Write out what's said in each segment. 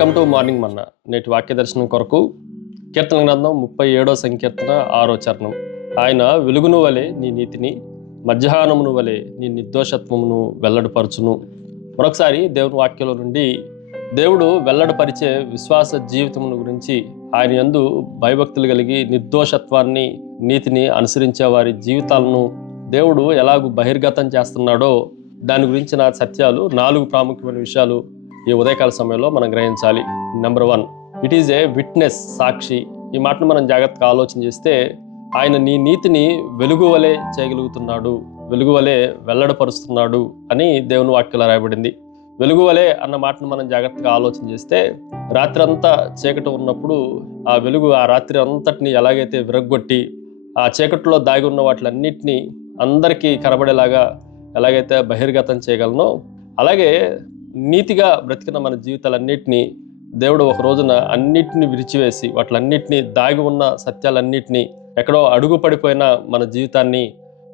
Welcome to morning మన్నా. నేటి వాక్య దర్శనం కొరకు కీర్తన గ్రంథం 37వ సంకీర్తన 6వ చరణం. ఆయన వెలుగును వలె నీ నీతిని, మధ్యాహ్నమును వలె నీ నిర్దోషత్వమును వెల్లడిపరచును. మరొకసారి దేవుని వాక్యంలో నుండి దేవుడు వెల్లడిపరిచే విశ్వాస జీవితమును గురించి, ఆయన యందు భయభక్తులు కలిగి నిర్దోషత్వాన్ని, నీతిని అనుసరించే వారి జీవితాలను దేవుడు ఎలాగూ బహిర్గతం చేస్తున్నాడో దాని గురించిన సత్యాలు 4 ప్రాముఖ్యమైన విషయాలు ఈ ఉదయకాల సమయంలో మనం గ్రహించాలి. Number 1, it is a witness, సాక్షి. ఈ మాటను మనం జాగ్రత్తగా ఆలోచన చేస్తే, ఆయన నీ నీతిని వెలుగు వలె చేయగలుగుతున్నాడు, వెలుగు వలె వెల్లడపరుస్తున్నాడు అని దేవుని వాక్యంలో రాయబడింది. వెలుగు వలె అన్న మాటను మనం జాగ్రత్తగా ఆలోచన చేస్తే, రాత్రి అంతా చీకటి ఉన్నప్పుడు ఆ వెలుగు ఆ రాత్రి అంతటిని ఎలాగైతే విరగ్గొట్టి ఆ చీకటిలో దాగి ఉన్న వాటిలన్నిటినీ అందరికీ కనబడేలాగా ఎలాగైతే బహిర్గతం చేయగలనో, అలాగే నీతిగా బ్రతికిన మన జీవితాలన్నిటినీ దేవుడు ఒక రోజున అన్నిటిని విరిచివేసి, వాటిలన్నిటినీ దాగి ఉన్న సత్యాలన్నిటినీ, ఎక్కడో అడుగు పడిపోయిన మన జీవితాన్ని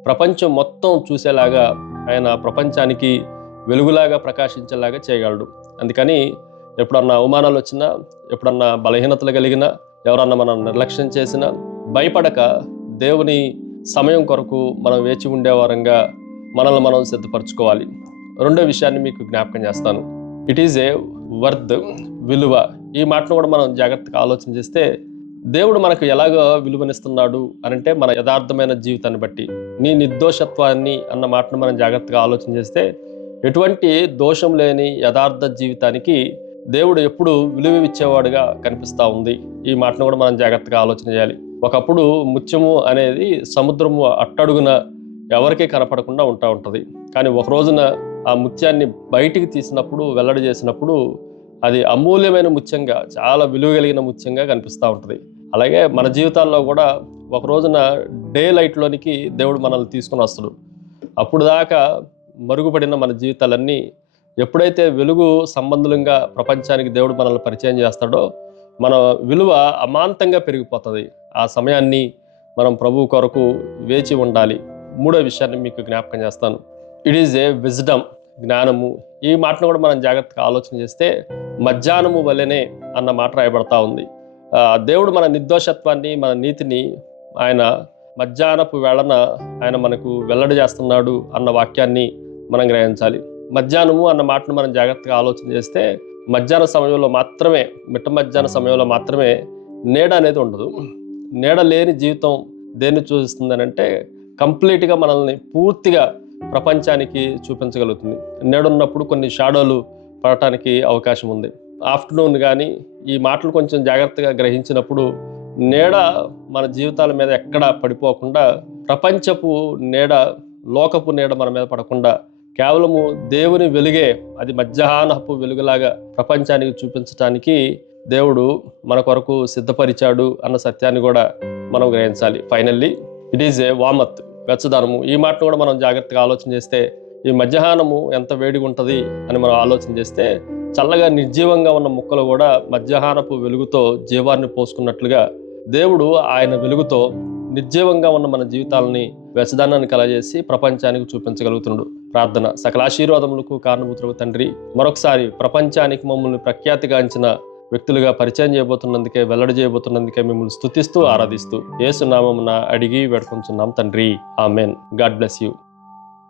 ప్రపంచం మొత్తం చూసేలాగా ఆయన ప్రపంచానికి వెలుగులాగా ప్రకాశించేలాగా చేయగలడు. అందుకని ఎప్పుడన్నా అవమానాలు వచ్చినా, ఎప్పుడన్నా బలహీనతలు కలిగినా, ఎవరన్నా మనం నిర్లక్ష్యం చేసినా భయపడక దేవుని సమయం కొరకు మనం వేచి ఉండేవారంగా మనల్ని మనం సిద్ధపరచుకోవాలి. రెండో విషయాన్ని మీకు జ్ఞాపకం చేస్తాను. ఇట్ ఈజ్ ఏ వర్త్, విలువ. ఈ మాటను కూడా మనం జాగ్రత్తగా ఆలోచన చేస్తే, దేవుడు మనకు ఎలాగో విలువనిస్తున్నాడు అనంటే మన యథార్థమైన జీవితాన్ని బట్టి. నీ నిర్దోషత్వాన్ని అన్న మాటను మనం జాగ్రత్తగా ఆలోచన చేస్తే, ఎటువంటి దోషం లేని యథార్థ జీవితానికి దేవుడు ఎప్పుడు విలువ ఇచ్చేవాడుగా కనిపిస్తూ ఉంది. ఈ మాటను కూడా మనం జాగ్రత్తగా ఆలోచన చేయాలి. ఒకప్పుడు ముత్యము అనేది సముద్రము అట్టడుగున ఎవరికీ కనపడకుండా ఉంటుంది. కానీ ఒక రోజున ఆ ముత్యాన్ని బయటికి తీసినప్పుడు, వెల్లడి చేసినప్పుడు అది అమూల్యమైన ముత్యంగా, చాలా విలువ కలిగిన ముత్యంగా కనిపిస్తూ ఉంటుంది. అలాగే మన జీవితాల్లో కూడా ఒక రోజున డే లైట్లోనికి దేవుడు మనల్ని తీసుకుని వస్తాడు. అప్పుడు దాకా మరుగుపడిన మన జీవితాలన్నీ ఎప్పుడైతే వెలుగు సంబంధులంగా ప్రపంచానికి దేవుడు మనల్ని పరిచయం చేస్తాడో, మన విలువ అమాంతంగా పెరిగిపోతుంది. ఆ సమయాన్ని మనం ప్రభువు కొరకు వేచి ఉండాలి. మూడో విషయాన్ని మీకు జ్ఞాపకం చేస్తాను. ఇట్ ఈజ్ ఏ విజ్డమ్, జ్ఞానము. ఈ మాటను కూడా మనం జాగ్రత్తగా ఆలోచన చేస్తే, మధ్యాహ్నము వలెనే అన్న మాట రాయబడతా ఉంది. దేవుడు మన నిర్దోషత్వాన్ని, మన నీతిని ఆయన మధ్యాహ్నపు వేళన ఆయన మనకు వెల్లడి చేస్తున్నాడు అన్న వాక్యాన్ని మనం గ్రహించాలి. మధ్యాహ్నము అన్న మాటను మనం జాగ్రత్తగా ఆలోచన చేస్తే, మధ్యాహ్న సమయంలో మాత్రమే, మిట్ట మధ్యాహ్న సమయంలో మాత్రమే నీడ అనేది ఉండదు. నీడ లేని జీవితం దేన్ని చూపిస్తుంది అంటే, కంప్లీట్గా మనల్ని పూర్తిగా ప్రపంచానికి చూపించగలుగుతుంది. నీడున్నప్పుడు కొన్ని షాడోలు పడటానికి అవకాశం ఉంది. ఆఫ్టర్నూన్ కానీ ఈ మాటలు కొంచెం జాగ్రత్తగా గ్రహించినప్పుడు, నీడ మన జీవితాల మీద ఎక్కడ పడిపోకుండా, ప్రపంచపు నీడ, లోకపు నీడ మన మీద పడకుండా కేవలము దేవుని వెలుగే, అది మధ్యాహ్నపు వెలుగులాగా ప్రపంచానికి చూపించడానికి దేవుడు మన కొరకు సిద్ధపరిచాడు అన్న సత్యాన్ని కూడా మనం గ్రహించాలి. Finally it is a warmth, వెచ్చదనము. ఈ మాటను కూడా మనం జాగ్రత్తగా ఆలోచన చేస్తే, ఈ మధ్యాహ్నము ఎంత వేడిగా ఉంటుంది అని మనం ఆలోచన చేస్తే, చల్లగా నిర్జీవంగా ఉన్న మొక్కలు కూడా మధ్యాహ్నపు వెలుగుతో జీవాన్ని పోసుకున్నట్లుగా దేవుడు ఆయన వెలుగుతో నిర్జీవంగా ఉన్న మన జీవితాలని వెచ్చదనాన్ని కలగజేసి ప్రపంచానికి చూపించగలుగుతున్నాడు. ప్రార్థన. సకల ఆశీర్వాదములకు కారణభూతులకు తండ్రి, మరొకసారి ప్రపంచానికి మమ్మల్ని ప్రఖ్యాతిగాంచిన వ్యక్తులుగా పరిచయం చేయబోతున్నందుకే, వెల్లడి చేయబోతున్నందుకే మిమ్మల్ని స్తుతిస్తూ ఆరాధిస్తూ యేసు నామమున అడిగి వేడుకొంచున్నాం తండ్రి. ఆమెన్. God bless you.